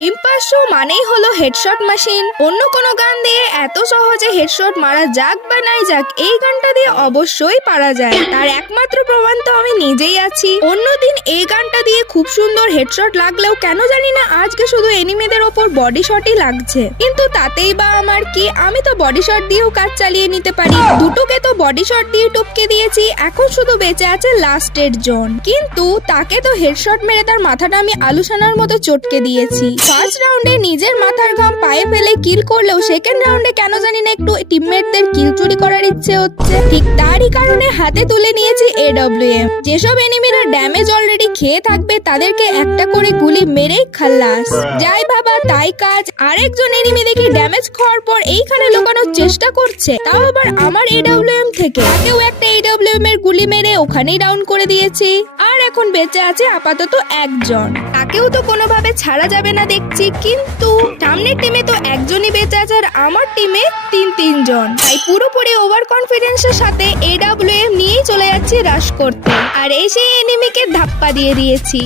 ইম্পাসু মানেই হলো headshot machine. অন্য কোনো গান দিয়ে এত সহজে হেডশট মারা যাক বা নাই যাক, এই গানটা দিয়ে অবশ্যই পারা যায়। তার একমাত্র প্রমাণ তো আমি নিজেই আছি। অন্যদিন এই গানটা দিয়ে খুব সুন্দর হেডশট লাগলেও কেন জানি না আজকে শুধু এনিমেদের ওপর বডি শটই লাগছে। কিন্তু তাতেই বা আমার কি, আমি তো বডি শট দিয়েও কাজ চালিয়ে নিতে পারি। দুটোকে তো বডি শট দিয়ে টপকে দিয়েছি, এখন শুধু বেঁচে আছে লাস্টের জন। কিন্তু তাকে তো হেডশট মেরে তার মাথাটা আমি আলুসানার মতো চটকে দিয়েছি। ফার্স্ট রাউন্ডে নিজের মাথার ঘাম পায়ে ফেলে কিল করলেও সেকেন্ড রাউন্ডে কেন জানি না একটু টিমমেটদের কিল চুরি করার ইচ্ছে হচ্ছে। ঠিক তারই কারণে হাতে তুলে নিয়েছি AWM। যেসব এনিমিরা ড্যামেজ অলরেডি খেয়ে থাকবে তাদেরকে একটা করে গুলি মেরেই খাল্লাস। যাই বাবা তাই কাজ। আরেকজন এনিমি দেখি ড্যামেজ খাওয়ার পর এইখানে লুকানোর চেষ্টা করছে, তাও আবার আমার AWM থেকে। তাকেও একটা AWM এর গুলি মেরে ওখানেই ডাউন করে দিয়েছি। আর এখন বেঁচে আছে আপাতত একজন, তাকেও তো কোনোভাবে ছাড়া যাবে না দেখছি। কিন্তু সামনের টিমে তো একজনই বেঁচে আছে আর আমার টিমে তিনজন। তাই পুরোপুরি ওভার কনফিডেন্সের সাথে AWM নিয়েই চলে যাচ্ছি রাশ করতে। আর এই সেই এনিমিকে ধাপ্পা দিয়ে দিয়েছি।